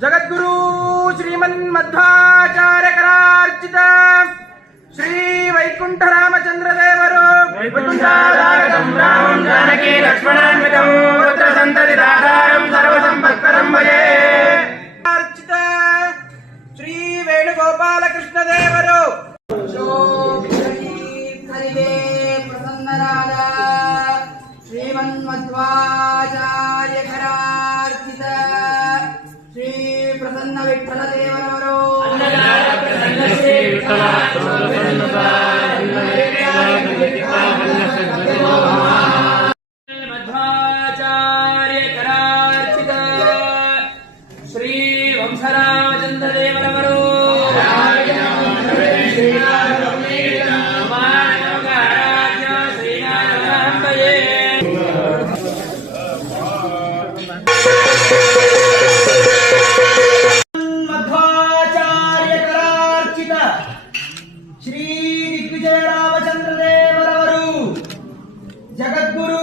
ಜಗದ್ಗುರು ಶ್ರೀಮನ್ಮಧ್ವಾಚಾರ್ಯ ಕರಾರ್ಚಿತ ಶ್ರೀ ವೈಕುಂಠ ರಾಮಚಂದ್ರ ದೇವರು ವೈಕುಂಠಾಧಾರಕಂ ರಾಮಂ ಜಾನಕಿ ಲಕ್ಷ್ಮಣಾನ್ವಿತಂ ಪುತ್ರ ಸಂತತಿದಾಧಾರಂ ಸರ್ವಸಂಪತ್ಕರಂ ಭಜೆ. ಅರ್ಚಿತ ಶ್ರೀ ವೇಣುಗೋಪಾಲ ಕೃಷ್ಣ ದೇವರು ಪ್ರಸನ್ನರಾದ ಶ್ರೀಮನ್ಮಧ್ವಾಚಾರ್ಯ ಕರಾರ್ಚಿತ ಶ್ರೀ ಪ್ರಸನ್ನ ವಿಠಲ ದೇವರವರು ಮಧ್ವಾಚಾರ್ಯ ಕರಾರ್ಚಿತ ಶ್ರೀ ವಂಶರಾಮಚಂದ್ರ ದೇವರವರು ಶ್ರೀ ದಿಗ್ವಿಜಯ ರಾಮಚಂದ್ರ ದೇವರವರು ಜಗದ್ಗುರು